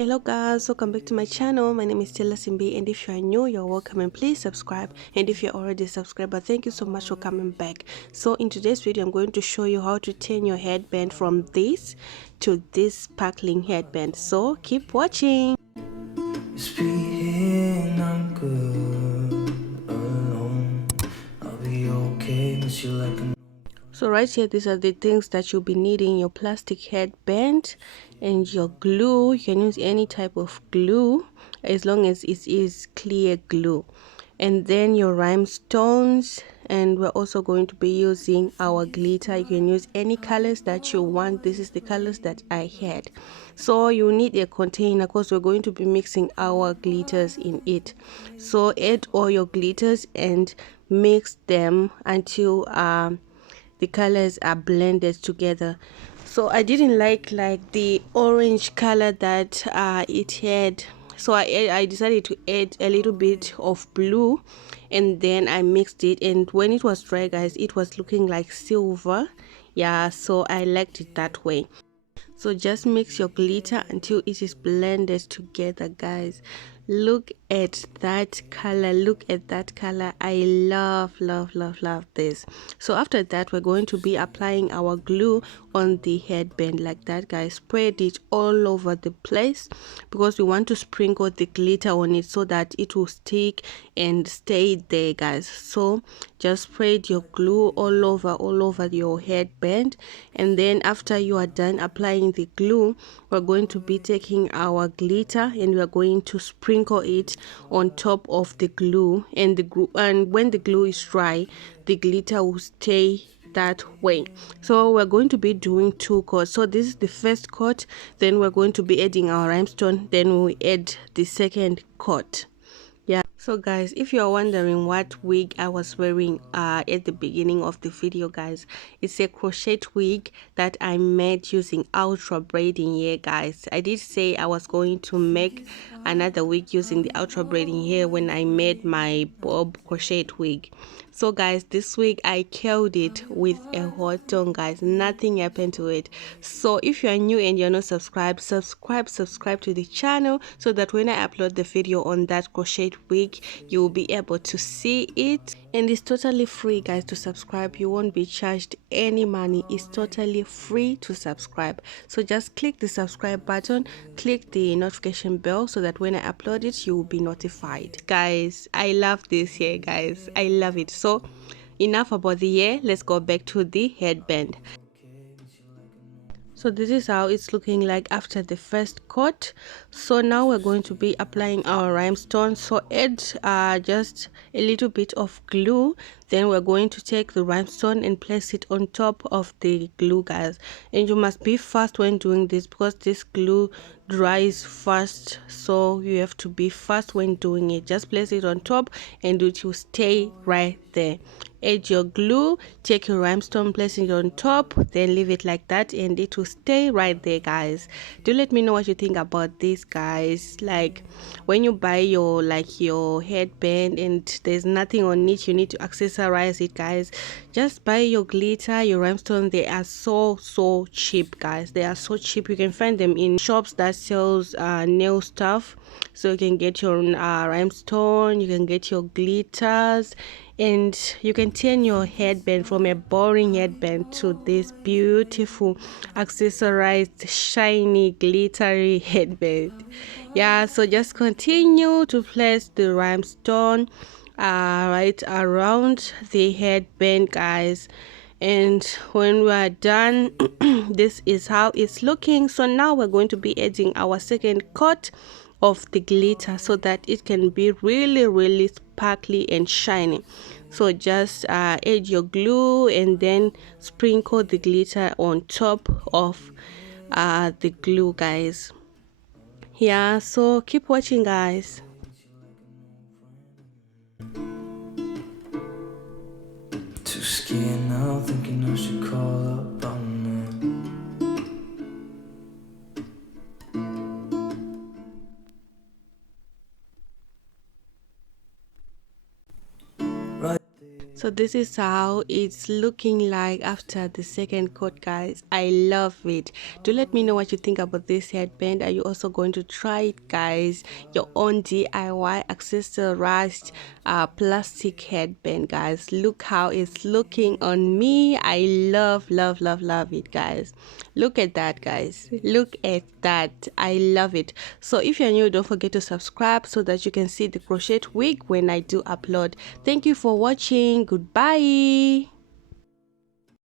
Hello guys, welcome back to my channel. My name is Stella Simbi, and if you are new, you're welcome, and please subscribe. And if you're already a subscriber, thank you so much for coming back. So in today's video, I'm going to show you how to turn your headband from this to this sparkling headband. So keep watching. I'm good alone. I'll be okay, miss you like a... So right here, these are the things that you'll be needing: your plastic headband and your glue. You can use any type of glue as long as it is clear glue, and then your rhinestones, and we're also going to be using our glitter. You can use any colors that you want. This is the colors that I had. So you need a container because we're going to be mixing our glitters in it. So add all your glitters and mix them until the colors are blended together. So I didn't like the orange color that it had, so I decided to add a little bit of blue, and then I mixed it, and when it was dry, guys, it was looking like silver. Yeah, so I liked it that way. So just mix your glitter until it is blended together, guys. Look at that color, look at that color. I love this. So after that, we're going to be applying our glue on the headband like that, guys. Spread it all over the place because we want to sprinkle the glitter on it so that it will stick and stay there, guys. So just spread your glue all over your headband, and then after you are done applying the glue, we're going to be taking our glitter and we're going to sprinkle it on top of the glue, and when the glue is dry, the glitter will stay that way. So we're going to be doing two coats. So this is the first coat, then we're going to be adding our rhinestone, then we'll add the second coat. Yeah, so guys, if you're wondering what wig I was wearing at the beginning of the video, guys, it's a crochet wig that I made using ultra braiding hair, guys. I did say I was going to make another wig using the ultra braiding hair when I made my bob crochet wig. So guys, this wig I killed it with a hot tongue, guys. Nothing happened to it. So if you are new and you're not subscribed, subscribe to the channel so that when I upload the video on that crochet wig, you will be able to see it. And it's totally free, guys, to subscribe. You won't be charged any money. It's totally free to subscribe. So just click the subscribe button, click the notification bell so that when I upload it, you will be notified. Guys, I love this hair, guys. I love it. So enough about the hair, let's go back to the headband. So this is how it's looking like after the first coat. So now we're going to be applying our rhinestone. So add just a little bit of glue, then we're going to take the rhinestone and place it on top of the glue, guys. And you must be fast when doing this because this glue dries fast, so you have to be fast when doing it. Just place it on top and it will stay right there. Add your glue, take your rhinestone, place it on top, then leave it like that and it will stay right there, guys. Do let me know what you think about this, guys. Like when you buy your your headband and there's nothing on it, you need to accessorize it, guys. Just buy your glitter, your rhinestone. They are so cheap, guys. They are so cheap. You can find them in shops that sells nail stuff. So you can get your rhinestone, you can get your glitters, and you can turn your headband from a boring headband to this beautiful accessorized shiny glittery headband. Yeah, so just continue to place the rhinestone right around the headband, guys, and when we are done this is how it's looking. So now we're going to be adding our second coat of the glitter so that it can be really sparkly and shiny. So just add your glue and then sprinkle the glitter on top of the glue, guys. Yeah, so keep watching, guys. Too scared now, thinking I should call up on So this is how it's looking like after the second coat, guys. I love it. Do let me know what you think about this headband. Are you also going to try it, guys? Your own DIY accessorized plastic headband, guys. Look how it's looking on me. I love it, guys. Look at that, guys. Look at that. I love it. So if you're new, don't forget to subscribe so that you can see the crochet wig when I do upload. Thank you for watching. Goodbye.